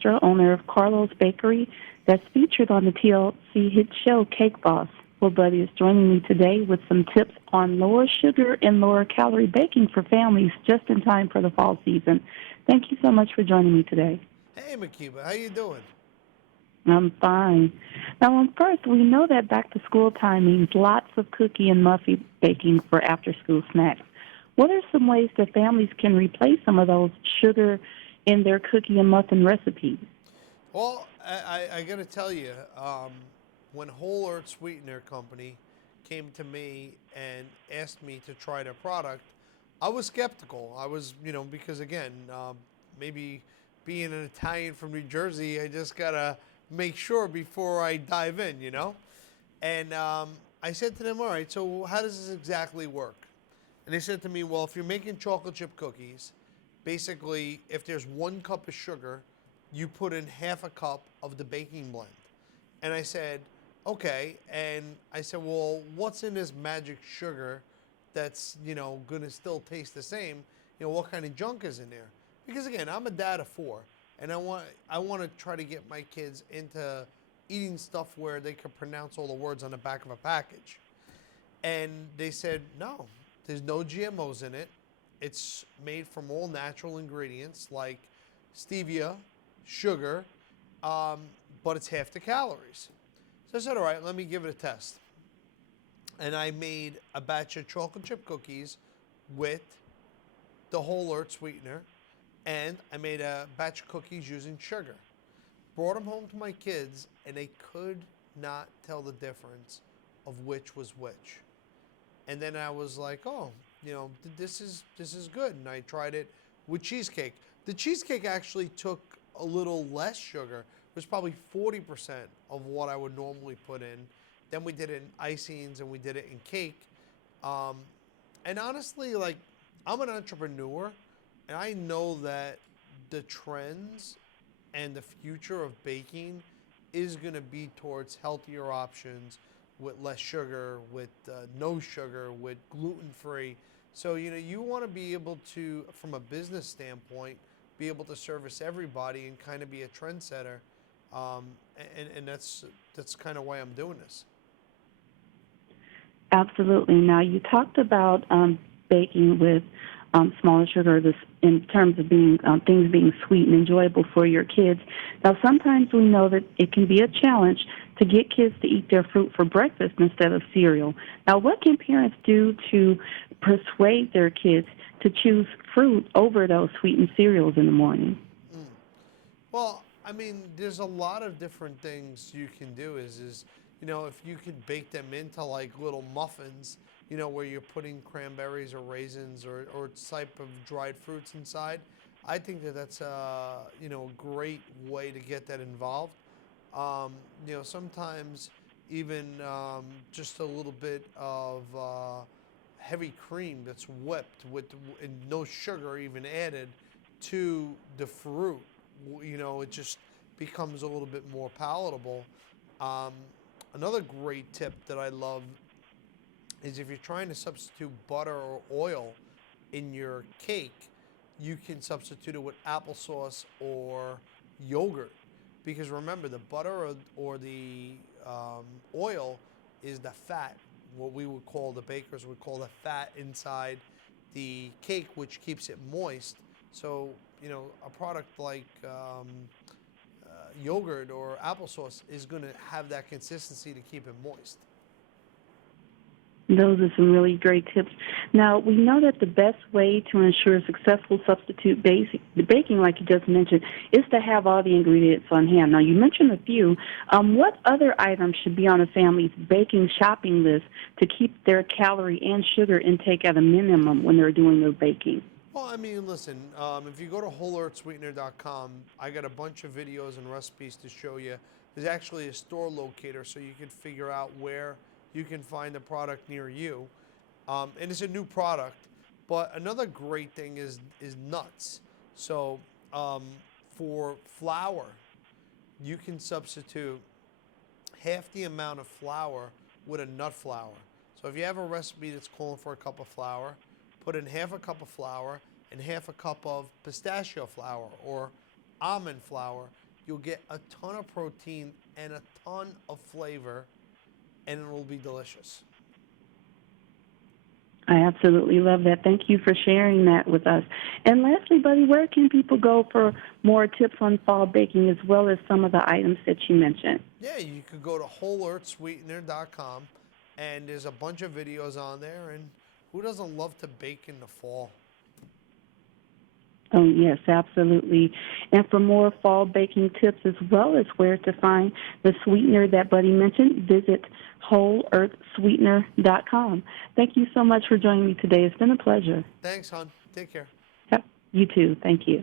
Valastro, owner of Carlo's Bakery, that's featured on the TLC hit show Cake Boss. Well, Buddy is joining me today with some tips on lower sugar and lower calorie baking for families just in time for the fall season. Thank you so much for joining me today. Hey, Makiba, how you doing? I'm fine. Now, first, we know that back-to-school time means lots of cookie and muffin baking for after-school snacks. What are some ways that families can replace some of those sugar in their cookie and muffin recipes? Well, I got to tell you, when Whole Earth Sweetener Company came to me and asked me to try their product, I was skeptical. I was, because again, maybe being an Italian from New Jersey, I just got to make sure before I dive in. And I said to them, all right, so how does this exactly work? And they said to me, well, if you're making chocolate chip cookies, basically, if there's 1 cup of sugar, you put in half a cup of the baking blend. And I said, okay. And I said, well, what's in this magic sugar that's, going to still taste the same? What kind of junk is in there? Because again, I'm a dad of 4, and I want to try to get my kids into eating stuff where they can pronounce all the words on the back of a package. And they said, no, there's no GMOs in it. It's made from all natural ingredients like stevia, sugar, but it's half the calories. So I said, all right, let me give it a test. And I made a batch of chocolate chip cookies with the Whole Earth Sweetener, and I made a batch of cookies using sugar. Brought them home to my kids, and they could not tell the difference of which was which. And then I was like, oh, this is good. And I tried it with cheesecake. The cheesecake actually took a little less sugar. It was probably 40% of what I would normally put in. Then we did it in icings and we did it in cake. And honestly, I'm an entrepreneur, and I know that the trends and the future of baking is going to be towards healthier options with less sugar, with no sugar, with gluten-free. So, you want to be able to, from a business standpoint, be able to service everybody and kind of be a trendsetter. And that's kind of why I'm doing this. Absolutely. Now, you talked about baking with smaller sugar in terms of being things being sweet and enjoyable for your kids. Now, sometimes we know that it can be a challenge to get kids to eat their fruit for breakfast instead of cereal. Now, what can parents do to persuade their kids to choose fruit over those sweetened cereals in the morning? Well, I mean, there's a lot of different things you can do. If you could bake them into like little muffins, where you're putting cranberries or raisins or type of dried fruits inside, I think that's a great way to get that involved. Sometimes even just a little bit of heavy cream that's whipped and no sugar even added to the fruit. It just becomes a little bit more palatable. Another great tip that I love is if you're trying to substitute butter or oil in your cake, you can substitute it with applesauce or yogurt. Because remember, the butter or the oil is the fat, what we would call, the bakers would call the fat inside the cake, which keeps it moist. So, a product like yogurt or applesauce is going to have that consistency to keep it moist. Those are some really great tips. Now, we know that the best way to ensure successful substitute baking, like you just mentioned, is to have all the ingredients on hand. Now, you mentioned a few. What other items should be on a family's baking shopping list to keep their calorie and sugar intake at a minimum when they're doing their baking? Well, I mean, listen, if you go to wholeearthsweetener.com, I got a bunch of videos and recipes to show you. There's actually a store locator so you can figure out where you can find the product near you. And it's a new product. But another great thing is nuts. So for flour, you can substitute half the amount of flour with a nut flour. So if you have a recipe that's calling for a cup of flour, put in half a cup of flour and half a cup of pistachio flour or almond flour, You'll get a ton of protein and a ton of flavor, and it will be delicious. I absolutely love that. Thank you for sharing that with us. And lastly, Buddy, where can people go for more tips on fall baking as well as some of the items that you mentioned? Yeah, you could go to wholeearthsweetener.com, and there's a bunch of videos on there. And who doesn't love to bake in the fall? Oh, yes, absolutely. And for more fall baking tips as well as where to find the sweetener that Buddy mentioned, visit wholeearthsweetener.com. Thank you so much for joining me today. It's been a pleasure. Thanks, hon. Take care. Yep, you too. Thank you.